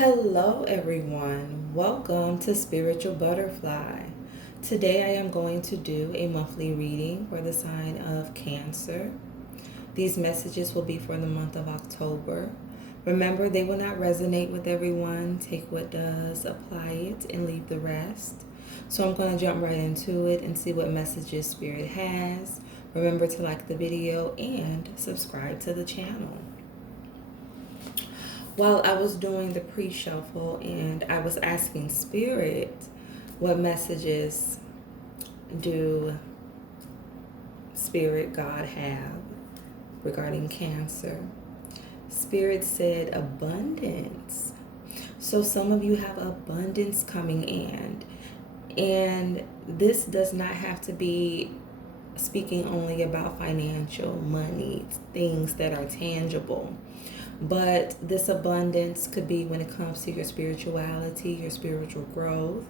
Hello, everyone. Welcome to Spiritual Butterfly. Today, I am going to do a monthly reading for the sign of Cancer. These messages will be for the month of October. Remember, they will not resonate with everyone. Take what does, apply it, and leave the rest. So, I'm going to jump right into it and see what messages Spirit has. Remember to like the video and subscribe to the channel. While I was doing the pre-shuffle and I was asking Spirit what messages do Spirit God have regarding Cancer, Spirit said abundance. So some of you have abundance coming in, and this does not have to be speaking only about financial money, things that are tangible. But this abundance could be when it comes to your spirituality, your spiritual growth,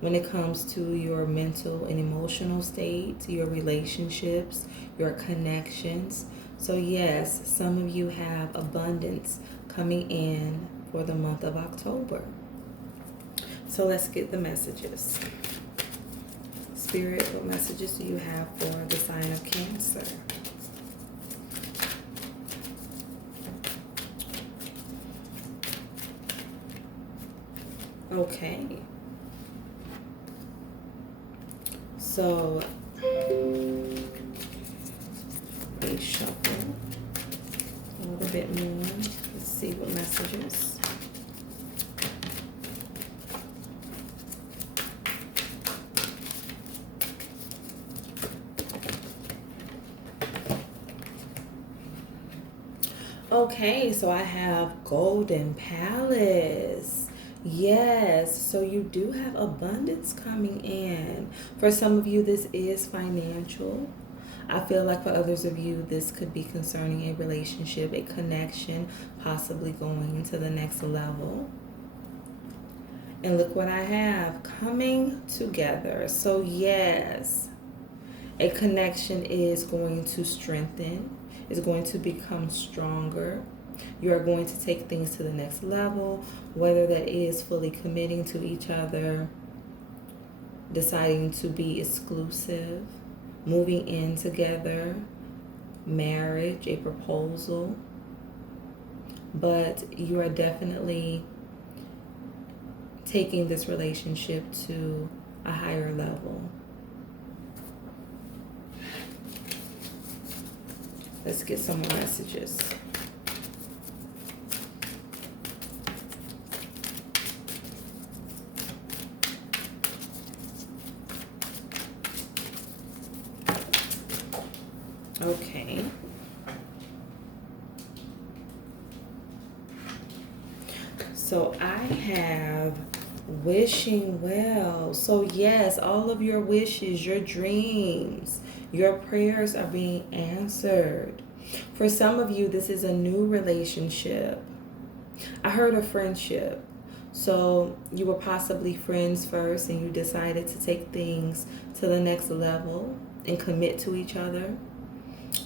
when it comes to your mental and emotional state, your relationships, your connections. So yes, some of you have abundance coming in for the month of October. So let's get the messages. Spirit, what messages do you have for the sign of Cancer? Okay. So, we shuffle a little bit more. Let's see what messages. Okay, so I have Golden Palace. Yes, so you do have abundance coming in. For some of you, this is financial. I feel like for others of you, this could be concerning a relationship, a connection, possibly going into the next level. And look what I have, coming together. So yes, a connection is going to strengthen, is going to become stronger. You are going to take things to the next level, whether that is fully committing to each other, deciding to be exclusive, moving in together, marriage, a proposal. But you are definitely taking this relationship to a higher level. Let's get some more messages. Okay. So I have wishing well. So yes, all of your wishes, your dreams, your prayers are being answered. For some of you, this is a new relationship. I heard a friendship. So you were possibly friends first and you decided to take things to the next level and commit to each other.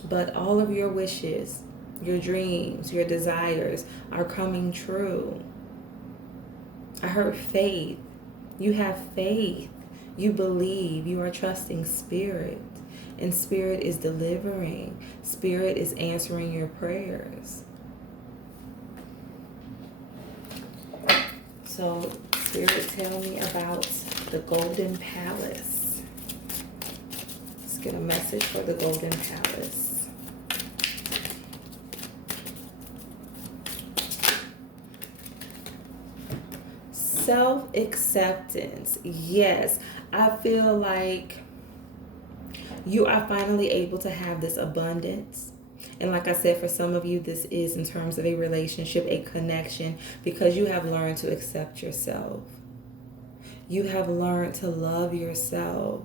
But all of your wishes, your dreams, your desires are coming true. I heard faith. You have faith. You believe. You are trusting Spirit. And Spirit is delivering. Spirit is answering your prayers. So, Spirit, tell me about the Golden Palace. Let's get a message for the Golden Palace. Self-acceptance. Yes, I feel like you are finally able to have this abundance. And like I said, for some of you, this is in terms of a relationship, a connection, because you have learned to accept yourself. You have learned to love yourself.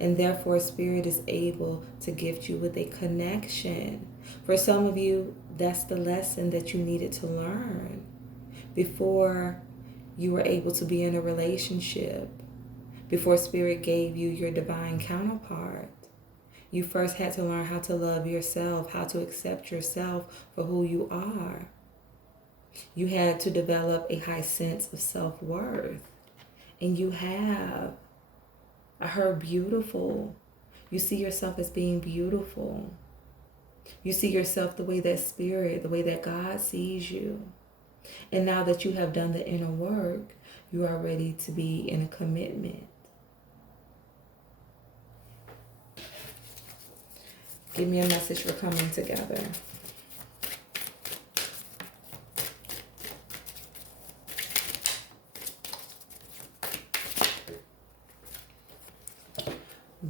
And therefore, Spirit is able to gift you with a connection. For some of you, that's the lesson that you needed to learn before you were able to be in a relationship, before Spirit gave you your divine counterpart. You first had to learn how to love yourself, how to accept yourself for who you are. You had to develop a high sense of self-worth. And you have. I heard beautiful. You see yourself as being beautiful. You see yourself the way that Spirit, the way that God sees you. And now that you have done the inner work, you are ready to be in a commitment. Give me a message for coming together.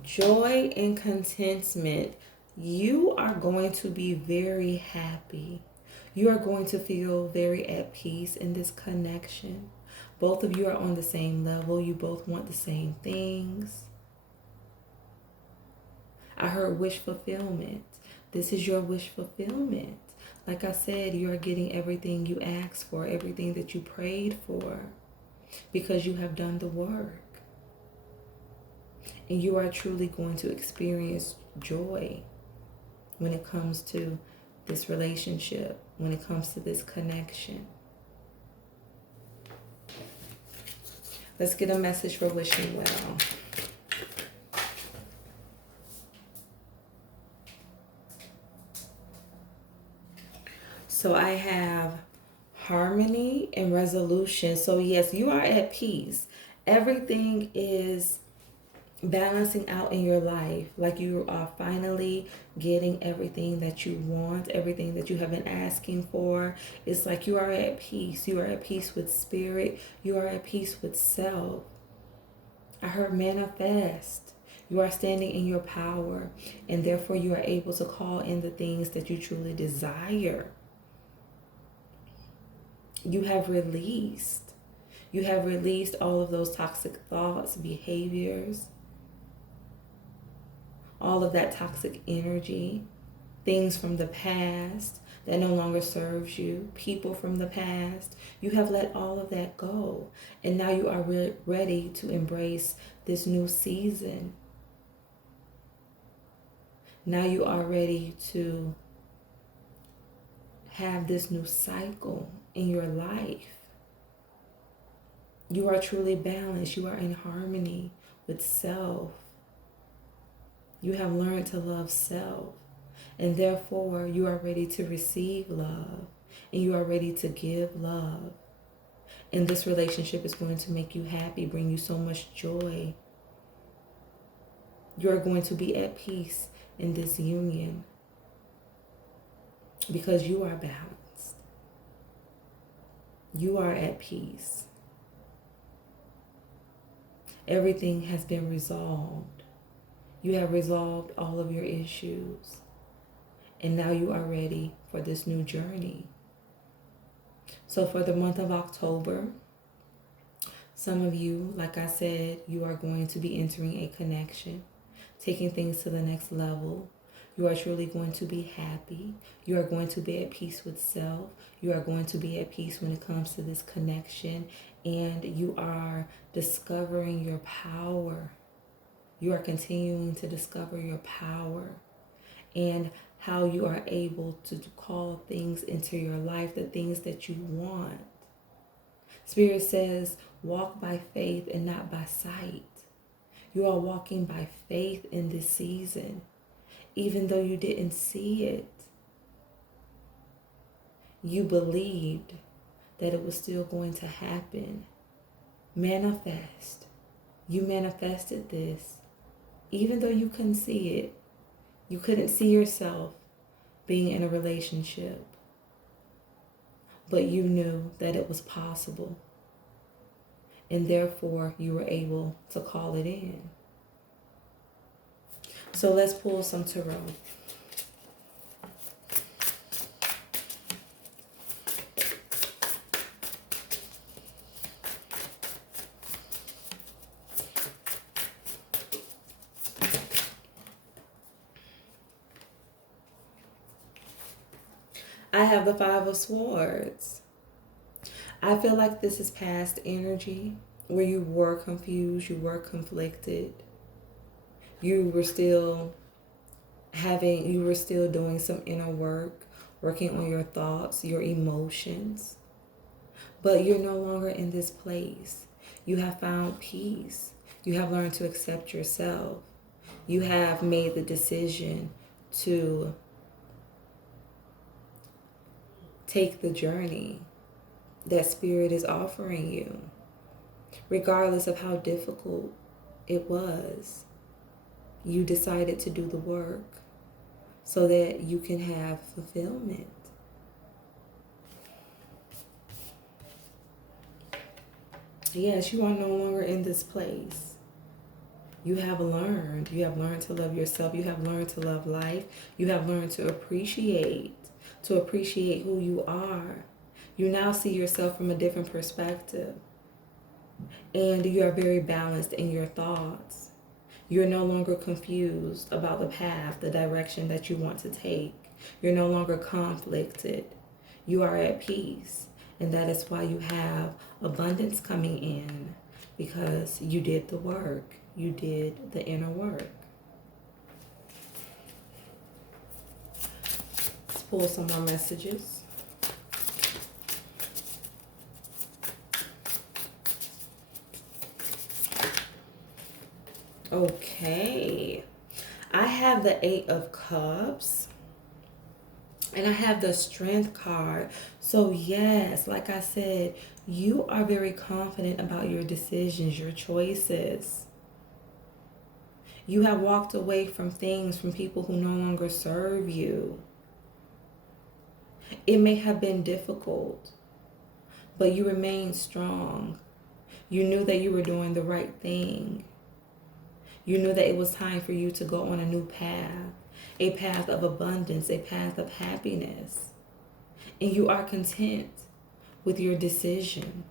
Joy and contentment. You are going to be very happy. You are going to feel very at peace in this connection. Both of you are on the same level. You both want the same things. I heard wish fulfillment. This is your wish fulfillment. Like I said, you are getting everything you asked for, everything that you prayed for, because you have done the work. And you are truly going to experience joy when it comes to this relationship, when it comes to this connection. Let's get a message for wishing well. So I have harmony and resolution. So yes, you are at peace. Everything is balancing out in your life. Like you are finally getting everything that you want, everything that you have been asking for. It's like you are at peace. You are at peace with Spirit. You are at peace with self. I heard manifest. You are standing in your power, and therefore you are able to call in the things that you truly desire. You have released. You have released all of those toxic thoughts, behaviors, all of that toxic energy, things from the past that no longer serves you, people from the past. You have let all of that go. And now you are ready to embrace this new season. Now you are ready to have this new cycle in your life. You are truly balanced. You are in harmony with self. You have learned to love self. And therefore, you are ready to receive love. And you are ready to give love. And this relationship is going to make you happy, bring you so much joy. You are going to be at peace in this union because you are balanced. You are at peace. Everything has been resolved. You have resolved all of your issues. And now you are ready for this new journey. So for the month of October, some of you, like I said, you are going to be entering a connection, taking things to the next level. You are truly going to be happy. You are going to be at peace with self. You are going to be at peace when it comes to this connection. And you are discovering your power. You are continuing to discover your power and how you are able to call things into your life, the things that you want. Spirit says, walk by faith and not by sight. You are walking by faith in this season, even though you didn't see it. You believed that it was still going to happen. Manifest. You manifested this, even though you couldn't see it. You couldn't see yourself being in a relationship, but you knew that it was possible. And therefore, you were able to call it in. So let's pull some tarot. I have the Five of Swords. I feel like this is past energy where you were confused, you were conflicted. You were still doing some inner work, working on your thoughts, your emotions. But you're no longer in this place. You have found peace. You have learned to accept yourself. You have made the decision to take the journey that Spirit is offering you, regardless of how difficult it was. You decided to do the work so that you can have fulfillment. Yes, you are no longer in this place. You have learned. You have learned to love yourself. You have learned to love life. You have learned to appreciate who you are. You now see yourself from a different perspective. And you are very balanced in your thoughts. You're no longer confused about the path, the direction that you want to take. You're no longer conflicted. You are at peace. And that is why you have abundance coming in, because you did the work. You did the inner work. Let's pull some more messages. Okay. I have the 8 of Cups. And I have the Strength card. So yes, like I said, you are very confident about your decisions, your choices. You have walked away from things, from people who no longer serve you. It may have been difficult, but you remained strong. You knew that you were doing the right thing. You knew that it was time for you to go on a new path, a path of abundance, a path of happiness. And you are content with your decision.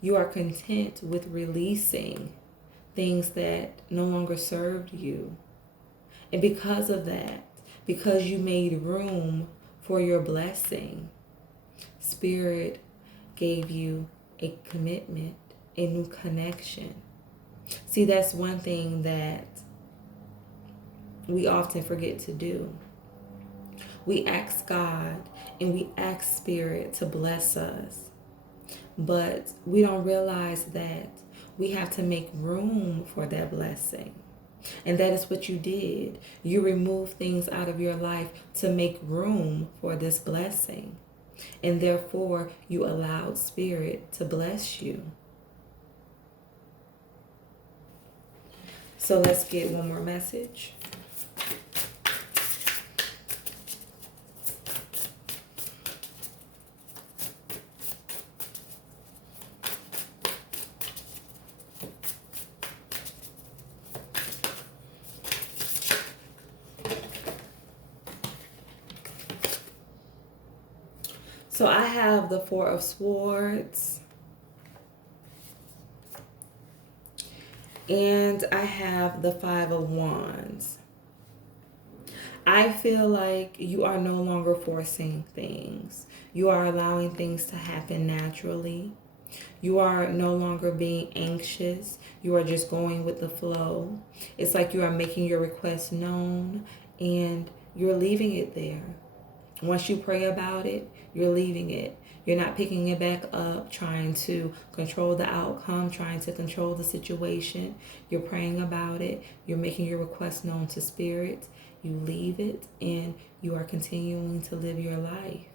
You are content with releasing things that no longer served you. And because of that, because you made room for your blessing, Spirit gave you a commitment, a new connection. See, that's one thing that we often forget to do. We ask God and we ask Spirit to bless us, but we don't realize that we have to make room for that blessing. And that is what you did. You removed things out of your life to make room for this blessing. And therefore, you allowed Spirit to bless you. So let's get one more message. So I have the 4 of Swords. And I have the 5 of Wands. I feel like you are no longer forcing things. You are allowing things to happen naturally. You are no longer being anxious. You are just going with the flow. It's like you are making your request known and you're leaving it there. Once you pray about it, you're leaving it. You're not picking it back up, trying to control the outcome, trying to control the situation. You're praying about it. You're making your request known to Spirit. You leave it and you are continuing to live your life.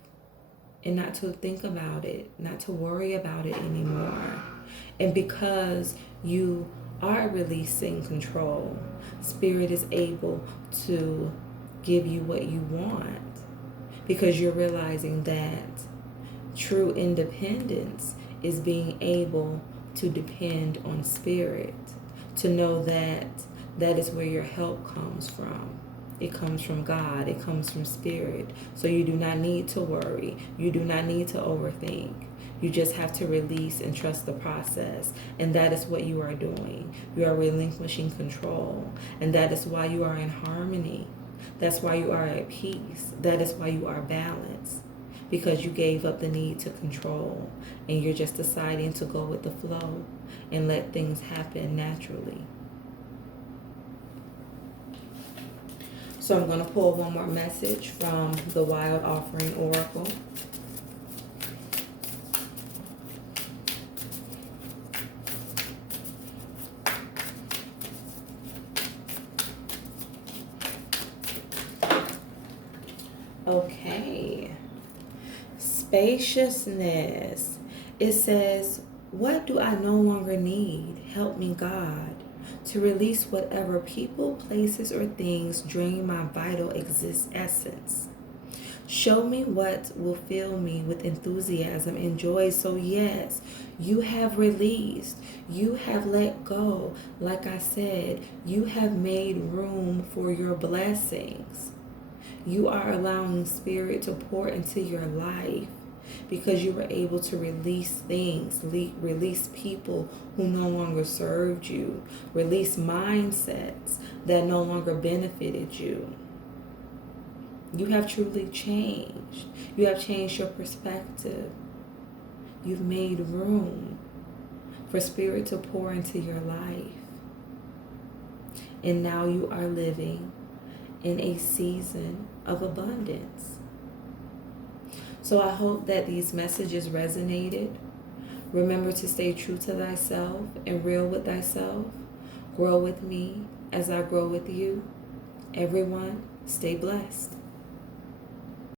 And not to think about it, not to worry about it anymore. And because you are releasing control, Spirit is able to give you what you want. Because you're realizing that true independence is being able to depend on Spirit, to know that that is where your help comes from. It comes from God. It comes from Spirit. So you do not need to worry. You do not need to overthink. You just have to release and trust the process. And that is what you are doing. You are relinquishing control. And that is why you are in harmony. That's why you are at peace. That is why you are balanced. Because you gave up the need to control. And you're just deciding to go with the flow and let things happen naturally. So I'm going to pull one more message from the Wild Offering Oracle. Spaciousness. It says, what do I no longer need? Help me, God, to release whatever people, places, or things drain my vital essence. Show me what will fill me with enthusiasm and joy. So, yes, you have released. You have let go. Like I said, you have made room for your blessings. You are allowing Spirit to pour into your life because you were able to release things, release people who no longer served you, release mindsets that no longer benefited you. You have truly changed. You have changed your perspective. You've made room for Spirit to pour into your life. And now you are living in a season of abundance. So I hope that these messages resonated. Remember to stay true to thyself and real with thyself. Grow with me as I grow with you. Everyone, stay blessed.